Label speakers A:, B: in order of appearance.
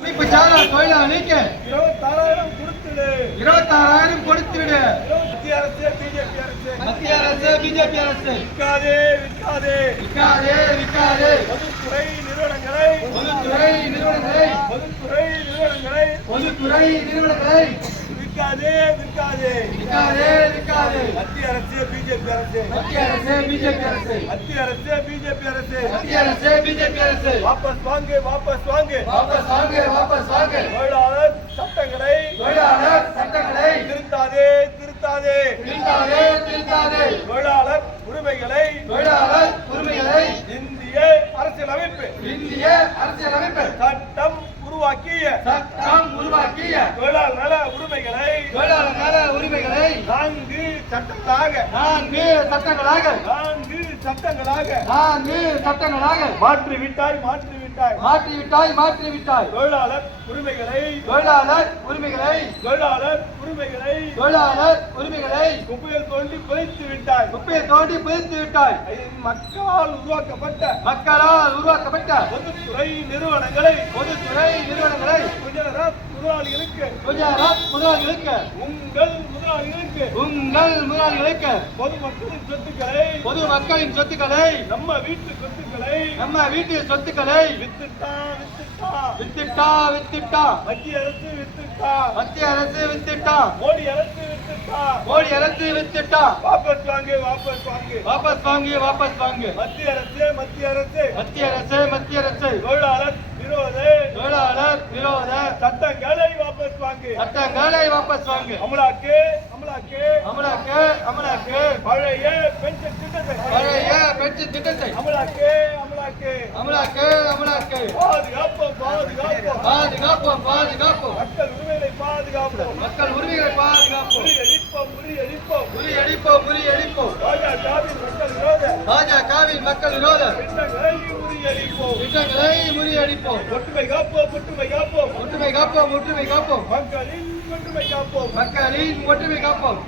A: அமைப்புச்சாரா தொழிலாளிக்கு
B: இருபத்தாறாயிரம் கொடுத்துடு.
A: இருபத்தாறாயிரம் கொடுத்துவிடு
B: மத்திய அரசு பிஜேபி அரசு.
A: மத்திய அரசு பிஜேபி அரசு.
B: விற்காதே விற்காதே.
A: விற்காதே விற்காதே.
B: பொதுத்துறை நிறுவனங்களை.
A: பொதுத்துறை நிறுவனங்களை.
B: பொதுத்துறை நிறுவனங்களை.
A: பொதுத்துறை நிறுவனங்களை.
B: விற்காதே விற்காதே
A: விற்காதே விற்காதே
B: மத்திய அரசு பிஜேபி அரசு.
A: மத்திய அரசு பிஜேபி அரசு.
B: மத்திய அரசு பிஜேபி அரசு.
A: மத்திய அரசு பிஜேபி அரசு.
B: வாபஸ் வாங்கு வாபஸ் வாங்கு.
A: வாபஸ் வாங்க வாபஸ் வாங்க.
B: தொழிலாளர் சட்டங்களை
A: தொழிலாளர் சட்டங்களை
B: திருத்தாதே திருத்தாதே.
A: திருத்தாதே திருத்தாதே.
B: தொழிலாளர் உரிமைகளை
A: தொழிலாளர் உரிமைகளை
B: இந்திய அரசியலமைப்பு.
A: இந்திய அரசியலமைப்பு.
B: சட்டம் உருவாக்கிய
A: சட்டம் உருவாக்கிய
B: தொழிலாளர் நல உரிமைகளை
A: தொழிலாளர் நல உரிமைகளை
B: நான்கு சட்டங்களாக
A: நான்கு சட்டங்களாக
B: நான்கு சட்டங்களாக
A: நான்கு சட்டங்களாக
B: மாற்றி விட்டாய் மாற்றி விட்டாய்
A: மாற்றிவிட்டாய் மாற்றிவிட்டாய்.
B: தொழிலாளர் உரிமைகளை.
A: தொழிலாளர் உரிமைகளை.
B: தொழிலாளர் உரிமைகளை.
A: தொழிலாளர் உரிமைகளை.
B: குப்பையில் தோண்டி புதைத்து விட்டாய்.
A: குப்பையை தோண்டி புதைத்து விட்டாய்.
B: மக்களால் உருவாக்கப்பட்ட
A: மக்களால் உருவாக்கப்பட்ட
B: பொதுத்துறை நிறுவனங்களை.
A: பொதுத்துறை நிறுவனங்களை.
B: குஜராத் முதலாளிகளுக்கு
A: குஜராத் முதலாளிகளுக்கு
B: உங்கள் முதலாளிகளுக்கு
A: உங்கள் முதலாளிகளுக்கு
B: பொதுமக்களின் சொத்துக்களை
A: பொது மக்களின் சொத்துக்களை
B: நம்ம வீட்டு சொத்துக்களை
A: நம்ம வீட்டு சொத்துக்களை
B: வித்துட்டா வித்துட்டா.
A: வித்துட்டா வித்துட்டா.
B: மத்திய அரசு வித்துட்டா.
A: மத்திய அரசு வித்துட்டா.
B: மோடி அரசு வித்துட்டா.
A: மோடி அரசு வித்துட்டா.
B: வாபஸ் வாங்கு வாபஸ் வாங்கு.
A: வாபஸ் வாங்கு வாபஸ் வாங்கு.
B: மத்திய அரசு மத்திய அரசு.
A: மத்திய அரசு மத்திய அரசு.
B: தொழிலாளர் விரோத
A: தொழிலாளர் விரோத
B: சட்டங்களை
A: சட்டங்களை வாபஸ் வாங்கு.
B: அமலாக்கு அமலாக்கு.
A: அமலாக்கு அமலாக்கு.
B: பழைய பென்ஷன் திட்டத்தை.
A: பழைய பென்ஷன் திட்டத்தை.
B: அமலாக்கு அமலாக்கு.
A: அமலாக்கு அமலாக்கு.
B: பாதுகாப்போம் பாதுகாப்போம்.
A: பாதுகாப்போம் பாதுகாப்போம்.
B: மக்கள் உரிமைகளை பாதுகாப்போம்.
A: மக்கள் உரிமைகளை பாதுகாப்போம்.
B: முறியடிப்போம் முறியடிப்போம்.
A: முறியடிப்போம் முறியடிப்போம்.
B: பாஜகவின் மக்கள் விரோத
A: திட்டங்களை முறியடிப்போம்.
B: ஒற்றுமை காப்போம் ஒற்றுமை காப்போம்.
A: ஒற்றுமை காப்போம் ஒற்றுமை காப்போம்.
B: மக்களின் ஒற்றுமை காப்போம்.
A: மக்களின் ஒற்றுமை காப்போம்.